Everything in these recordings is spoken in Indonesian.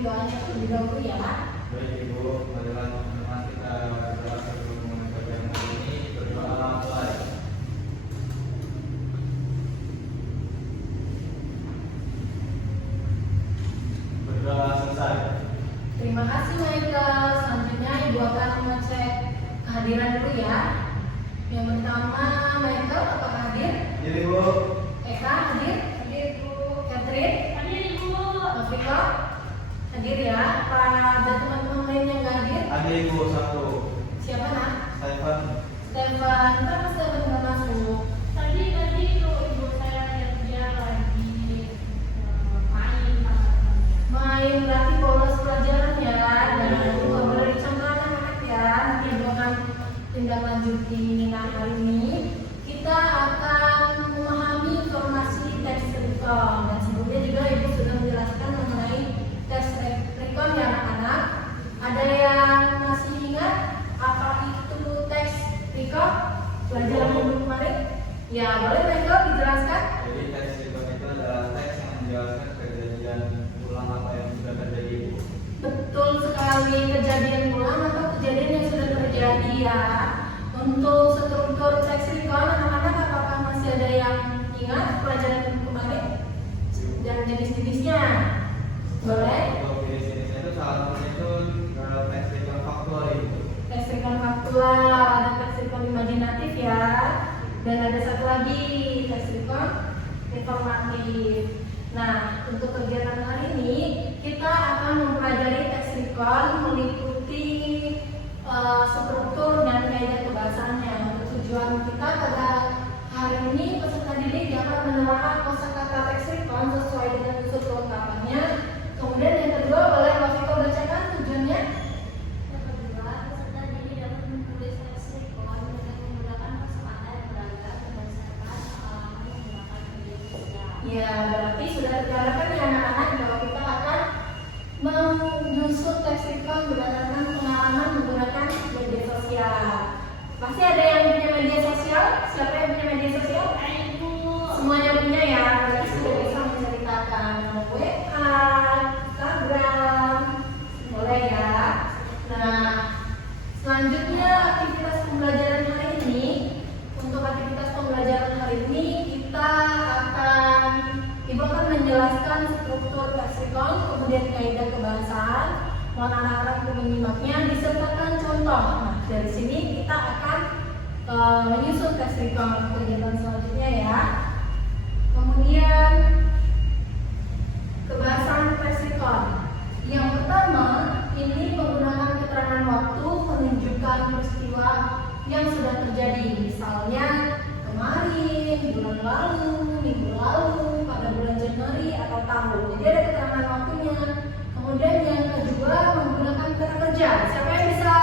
doanya terlebih dahulu ya. Baik Ibu, marilah teman-teman kita berdoa sebelum memulai kajian hari ini. Berdoa mulai. Berdoa selesai. Terima kasih Michael. Selanjutnya Ibu akan mengecek kehadiran dulu ya. Yang pertama Michael, apakah hadir? Hadir Ibu. Eka hadir? Hadir Bu. Catherine? Hadir Ibu. Afrika? Hadir ya. Ada teman-teman lain yang nggak hadir? Hadir Ibu satu. Siapa nak? Stefan. Stefan, kenapa Stefan nggak masuk? Tadi itu ibu saya kerja lagi main sama temannya. Main berarti bolos pelajaran ya. Dan itu nggak boleh dicontoh anak-anak ya. Nanti Ibu akan tindak lanjuti. Nah hari ini kita akan memahami informasi teks recon. Dan sebelumnya juga Ibu sudah menjelaskan mengenai teks recon ya anak-anak. Ada yang masih ingat apa itu teks recon? Pelajaran minggu kemarin? Ya boleh Michael dijelaskan? Jadi teks recon itu adalah teks yang menjelaskan kejadian ulang apa yang sudah terjadi Ibu. Betul sekali, kejadian ulang atau kejadian yang sudah terjadi ya. Untuk struktur teks recon, anak-anak apakah masih ada yang ingat pelajaran minggu kemarin? Dan jenis-jenisnya? Boleh? Untuk jenis-jenisnya itu salah satunya itu teks recon faktual Ibu. Teks recon faktual, ada teks recon imajinatif ya. Dan ada satu lagi teks recon informatif. Nah, untuk kegiatan hari ini kita akan mempelajari teks recon meliputi struktur dan kaidah kebahasaannya. Untuk tujuan kita pada hari ini peserta didik akan menerapkan kosakata teks recon sesuai dengan unsur kelengkapannya. Kemudian yang kedua, boleh Wafiko bacakan tujuannya? Yang kedua, peserta didik dapat menulis teks recon dengan menggunakan kosakata yang beragam berdasarkan pengalaman menggunakan media sosial. Ya, berarti sudah tergambarkan ya anak-anak bahwa kita akan menyusun teks recon berdasarkan pengalaman menggunakan media sosial. Pasti ada yang punya media sosial? Siapa yang punya media sosial? Ibu. Semuanya punya ya, berarti sudah bisa menceritakan WA, Instagram, boleh ya. Nah, selanjutnya aktivitas pembelajaran hari ini. Untuk aktivitas pembelajaran hari ini kita Ibu akan menjelaskan struktur teks recon, kemudian kaidah kebahasaan. Mohon anak-anak untuk menyimaknya disertakan contoh. Nah, dari sini kita akan menyusun teks recon kegiatan selanjutnya ya. Kemudian kebahasan teks recon. Yang pertama, ini menggunakan keterangan waktu menunjukkan peristiwa yang sudah terjadi. Misalnya kemarin, bulan lalu, minggu lalu, pada bulan Januari atau tahun. Jadi ada keterangan waktunya. Kemudian yang kedua menggunakan kata kerja. Siapa yang bisa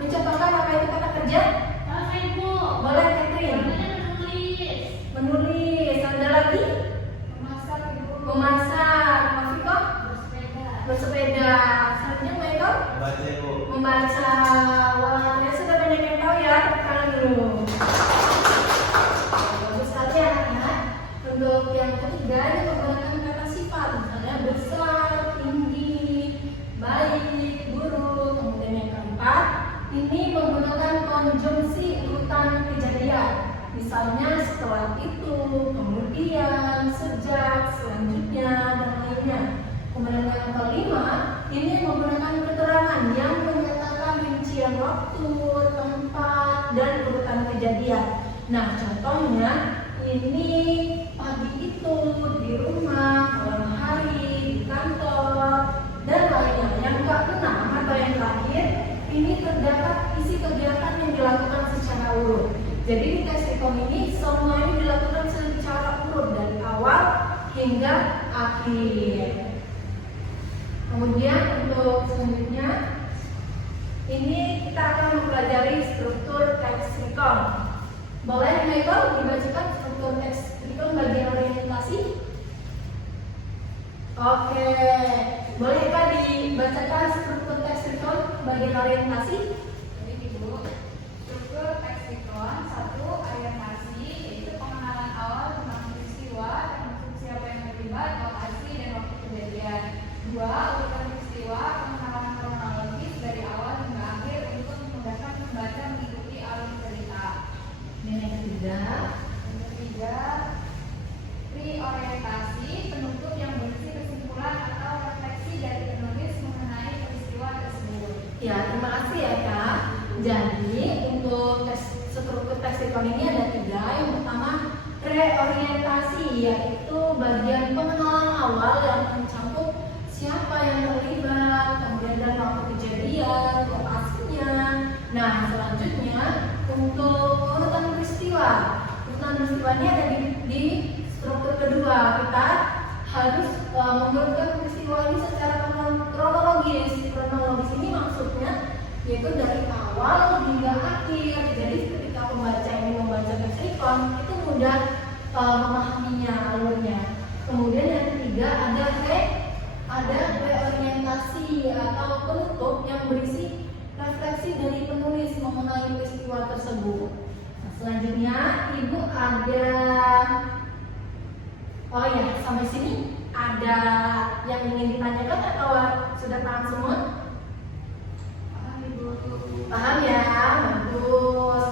mencontohkan apa itu kata kerja? Ibu. Boleh Catherine. Menulis. Menulis. Ada lagi? Memasak Ibu. Memasak. Mafiko? Bersepeda. Bersepeda. Selanjutnya Michael? Baca Ibu. Membaca. Wah, ya sudah banyak yang tahu ya. Tepuk tangan dulu. Bagus sekali anak-anak. Untuk yang ketiga ini menggunakan kata sifat, misalnya besar, tinggi, baik, buruk. Kemudian yang keempat ini menggunakan konjungsi urutan kejadian, misalnya setelah itu, kemudian, sejak, selanjutnya, dan lainnya. Kemudian yang kelima ini menggunakan keterangan yang menyatakan rincian waktu, tempat, dan urutan kejadian. Nah, contohnya ini pagi itu di rumah, malam hari di kantor, dan lainnya. Yang keenam atau yang terakhir ini terdapat isi kegiatan yang dilakukan secara urut. Jadi di teks recon ini semua ini dilakukan secara urut dari awal hingga akhir. Kemudian untuk selanjutnya ini kita akan mempelajari struktur teks recon. Boleh Michael dibacakan struktur teks recon bagian orientasi? Oke, boleh Pak dibacakan struktur teks recon bagian orientasi? Jadi Ibu, struktur teks recon 1. Orientasi, yaitu pengenalan awal tentang peristiwa, termasuk siapa yang terlibat, lokasi, dan waktu kejadian. 2. Urutan peristiwa bagian pengenalan awal yang mencakup siapa yang terlibat, kemudian dan waktu kejadian, lokasinya. Nah, selanjutnya untuk urutan peristiwa. Urutan peristiwanya ada di struktur kedua. Kita harus mengurutkan peristiwa ini secara kronologis. Kronologis ini maksudnya yaitu dari awal hingga akhir. Jadi ketika pembaca ini membaca teks recon itu mudah memahaminya alurnya. Kemudian yang ketiga ada reorientasi atau penutup yang berisi refleksi dari penulis mengenai peristiwa tersebut. Nah, selanjutnya ibu ada sampai sini ada yang ingin ditanyakan atau sudah paham semua? Paham Ibu. Paham ya, bagus.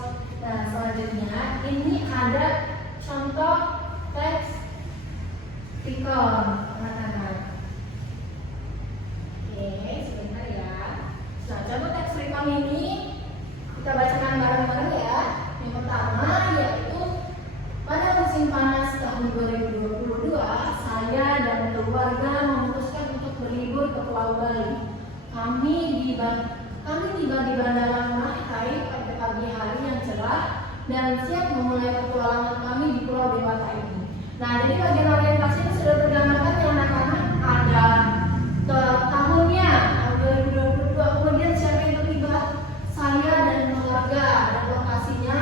Nah, selanjutnya ini ada contoh teks recon, anak-anak. Oke, sebentar ya. Nah, contoh teks recon ini kita bacakan bareng-bareng ya. Yang pertama yaitu pada musim panas tahun 2022, saya dan keluarga memutuskan untuk berlibur ke Pulau Bali. Kami tiba di Bandara Ngurah Rai pada pagi hari yang cerah dan siap memulai petualangan kami di Pulau Dewata ini. Nah, jadi bagian orientasi ini sudah tergambarkan ya anak-anak. Ada tahunnya, tahun 2022, kemudian siapa yang terlibat, saya dan keluarga, dan lokasinya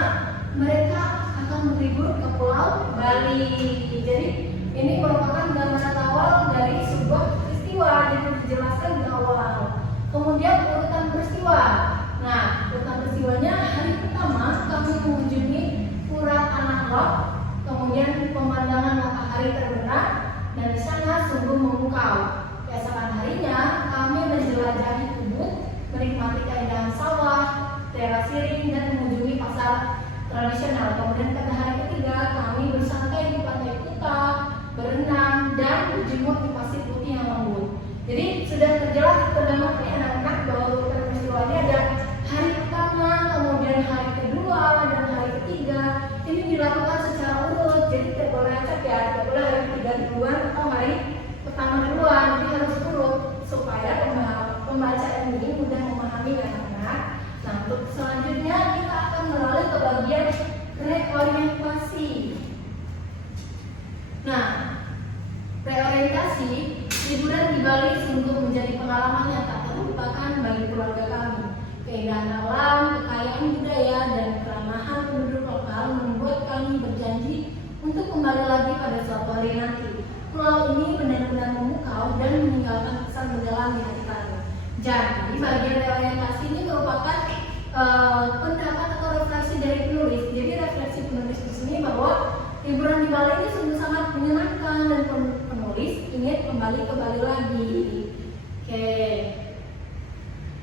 mereka akan berlibur ke Pulau Bali. Jadi ini merupakan gambaran awal dari sebuah peristiwa yang dijelaskan di awal. Kemudian urutan peristiwa. Nah, urutan peristiwanya hari pertama kami mengunjungi Pura Tanah Lot, kemudian pemandangan matahari terbenam dan di sana sungguh memukau. Keesokan harinya kami menjelajahi Ubud, menikmati keindahan sawah, teras siring dan mengunjungi pasar tradisional. Kemudian pada hari ketiga kami bersantai di pantai Kuta, berenang dan berjemur di pasir putih yang lembut. Jadi sudah terjelas tergambarkan ya anak-anak bahwa urutan peristiwanya ada hari pertama, kemudian hari kedua dan hari ketiga. Ini dilakukan secara urut, jadi tidak boleh acak ya, tidak boleh hari ketiga duluan atau hari pertama duluan. Jadi harus urut supaya pembaca ini mudah memahami anak-anak. Nah, untuk selanjutnya kita akan melalui ke bagian reorientasi. Nah, reorientasi liburan di Bali sungguh menjadi pengalaman yang tak terlupakan bagi keluarga kami. Keindahan alam, kekayaan budaya, dan keramahan penduduk lokal membuat kami berjanji untuk kembali lagi pada suatu hari nanti. Pulau ini benar-benar memukau dan meninggalkan kesan mendalam di hati kami. Jadi, bagian reorientasi ini merupakan pendapat atau refleksi dari penulis. Jadi, refleksi penulis di sini bahwa liburan di Bali ini sungguh sangat menyenangkan dan penulis ingin kembali ke Bali lagi. Oke.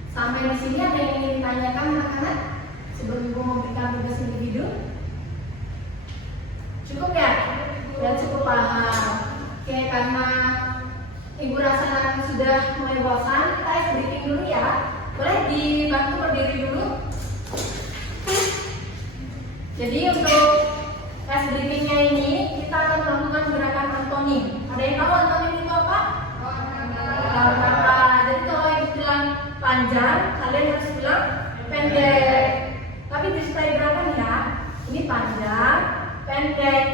Sampai di sini ada yang ingin ditanyakan anak-anak sebelum Ibu memberikan tugas individu? Cukup ya? Dan cukup paham. Oke, karena Ibu rasa sudah mulai bosan, kita ice breaking dulu ya. Boleh dibantu berdiri dulu. Jadi untuk ice breaking-nya ini kita akan melakukan gerakan antonim. Ada yang tahu antonim itu apa? Jadi kalau Ibu bilang panjang, kalian harus bilang pendek. Tapi disertai gerakan ya. Ini panjang, pendek,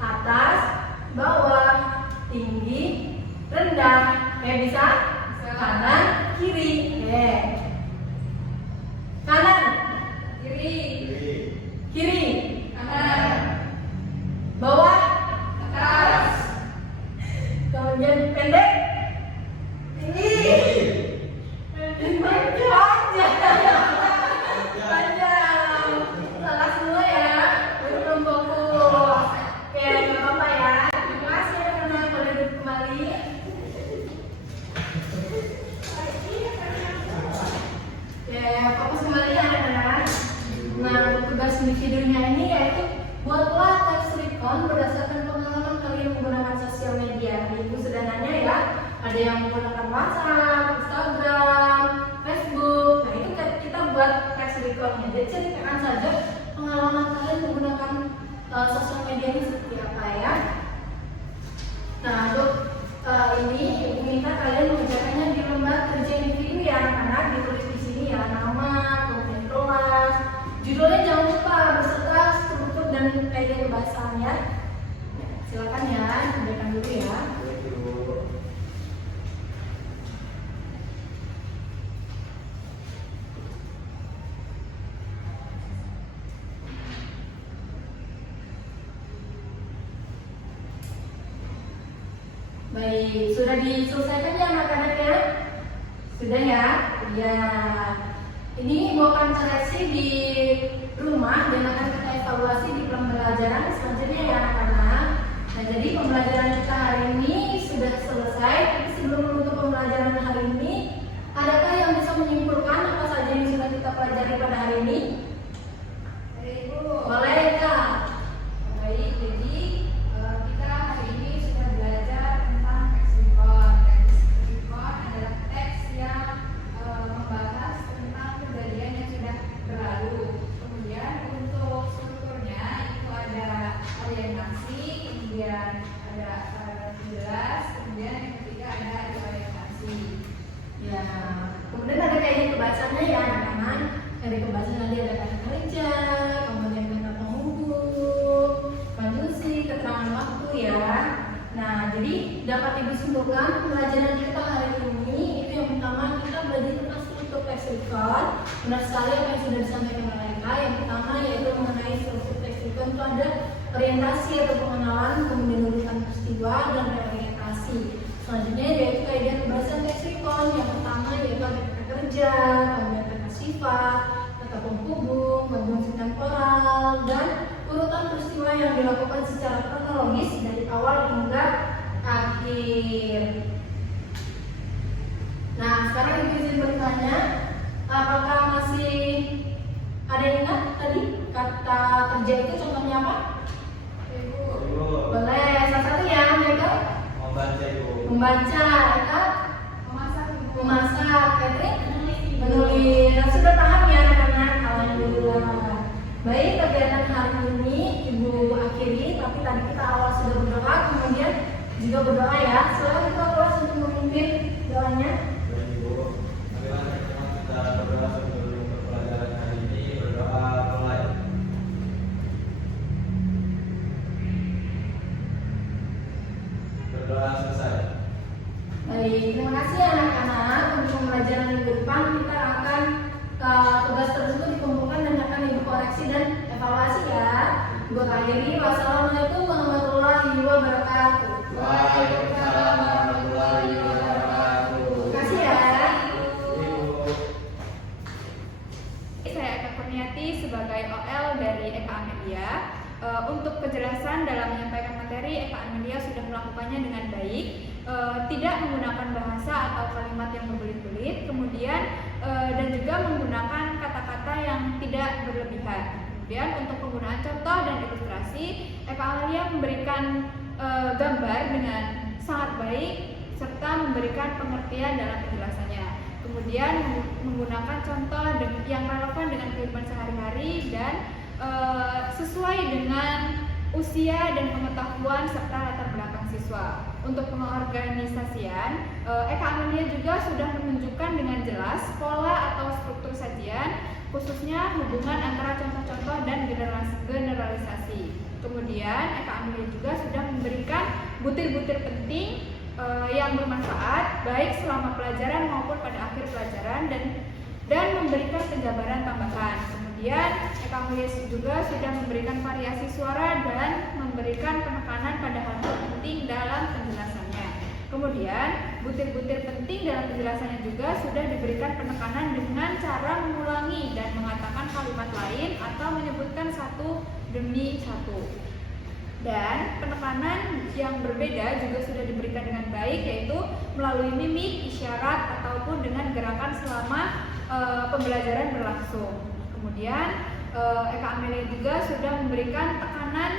atas, bawah, tinggi, rendah. Bisa? Kanan, kiri. Kanan, kiri, kiri, kanan, bawah, atas. Kemudian pendek, tinggi, panjang. Salah semua ya. Belum fokus. Oke, nggak apa-apa ya. Terima kasih anak-anak, boleh duduk kembali. Oke, fokus kembali ya anak-anak. Nah, untuk tugas individunya ini yaitu buatlah teks recon berdasarkan pengalaman kalian menggunakan sosial media. Ibu sudah nanya ya, ada yang menggunakan WhatsApp, Instagram, Facebook. Nah, itu kita buat teks reconnya. Jadi ceritakan saja pengalaman kalian menggunakan sosial media ini seperti apa ya. dulu ya. Baik, Ibu. Baik, sudah diselesaikan ya anak-anaknya? Sudah ya? Ya. Ini bukan koreksi di rumah dan akan kita evaluasi di pembelajaran selanjutnya ya anak-anak. Nah, jadi pembelajaran kita hari ini sudah selesai. Tapi sebelum menutup pembelajaran hari ini, adakah yang bisa menyimpulkan apa saja yang sudah kita pelajari pada hari ini? Ibu. Boleh Kak? Baik, jadi kita hari ini sudah belajar tentang teks recon. Teks recon adalah teks yang membahas tentang kejadian yang sudah berlalu. Kemudian untuk strukturnya itu ada orientasi, kemudian ada jelas, kemudian yang ketiga ada orientasi. Ya, kemudian ada kaidah kebacaannya ya anak-anak. Kaidah kebacaan nanti ada kata kerja, kemudian kata penghubung, konjungsi, keterangan waktu ya. Nah, jadi dapat Ibu simpulkan pembelajaran kita hari ini itu yang pertama kita belajar tentang struktur teks recon. Benar sekali apa yang sudah disampaikan oleh Eka. Yang pertama yaitu mengenai struktur teks recon itu ada orientasi atau pengenalan, kemudian urutan peristiwa dan reorientasi. Selanjutnya yaitu kaidah pembahasan teks recon. Yang pertama yaitu ada kata kerja, kemudian kata sifat, kata penghubung, konjungsi temporal, dan urutan peristiwa yang dilakukan secara kronologis dari awal hingga akhir. Nah, sekarang Ibu izin bertanya, apakah masih ada yang ingat tadi kata kerja itu contohnya apa? Ibu. Ibu. Boleh, salah satu ya, Michael? Membaca, Ibu. Membaca, Eka? Memasak, Ibu. Memasak, Catherine? Menulis, Ibu. Menulis. Nah, sudah paham ya anak-anak? Alhamdulillah. Baik, kegiatan hari ini Ibu akhiri, tapi tadi kita awal sudah berdoa, kemudian juga berdoa ya. Silakan kita kelas untuk memimpin doanya. Baik, Ibu. Marilah teman-teman kita berdoa sebelum pembelajaran hari ini. Berdoa mulai. Berdoa selesai. Baik, terima kasih anak-anak. Untuk pembelajaran minggu depan kita akan tugas tersebut dikumpulkan dan akan Ibu koreksi dan evaluasi ya. Ibu akhiri, wassalamualaikum warahmatullahi wabarakatuh. Waalaikumsalam warahmatullahi wabarakatuh. Terima kasih ya. Ibu. Saya Eka Kurniati sebagai OL dari Eka Amelia. Untuk kejelasan dalam menyampaikan materi, Eka Amelia sudah melakukannya dengan baik, tidak menggunakan bahasa atau kalimat yang berbelit-belit, kemudian dan juga menggunakan kata-kata yang tidak berlebihan. Kemudian untuk penggunaan contoh dan ilustrasi, Eka Amelia memberikan gambar dengan sangat baik serta memberikan pengertian dalam penjelasannya. Kemudian menggunakan contoh yang relevan dengan kehidupan sehari-hari dan sesuai dengan usia dan pengetahuan serta latar belakang siswa. Untuk pengorganisasian, Eka Amelia juga sudah menunjukkan dengan jelas pola atau struktur sajian, khususnya hubungan antara contoh-contoh dan generalisasi. Kemudian Eka Amelia juga sudah memberikan butir-butir penting yang bermanfaat baik selama pelajaran maupun pada akhir pelajaran dan memberikan penjabaran tambahan. Kemudian Eka Amelia juga sudah memberikan variasi suara dan memberikan penekanan pada hal penting dalam penjelasannya. Kemudian butir-butir penting dalam penjelasannya juga sudah diberikan penekanan dengan cara mengulangi dan mengatakan kalimat lain atau menyebutkan satu demi satu. Dan penekanan yang berbeda juga sudah diberikan dengan baik, yaitu melalui mimik, isyarat, ataupun dengan gerakan selama pembelajaran berlangsung. Kemudian Eka Amelia juga sudah memberikan tekanan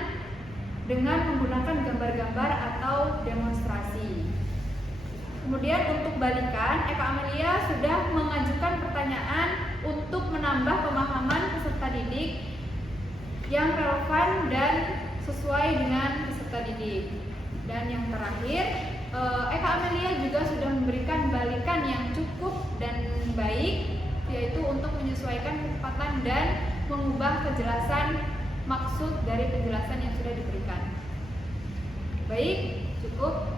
dengan menggunakan gambar-gambar atau demonstrasi. Kemudian untuk balikan, Eka Amelia sudah mengajukan pertanyaan untuk menambah pemahaman peserta didik yang relevan dan sesuai dengan peserta didik. Dan yang terakhir, Eka Amelia juga sudah memberikan balikan yang cukup dan baik, yaitu untuk menyesuaikan kecepatan dan mengubah kejelasan maksud dari penjelasan yang sudah diberikan. Baik, Cukup.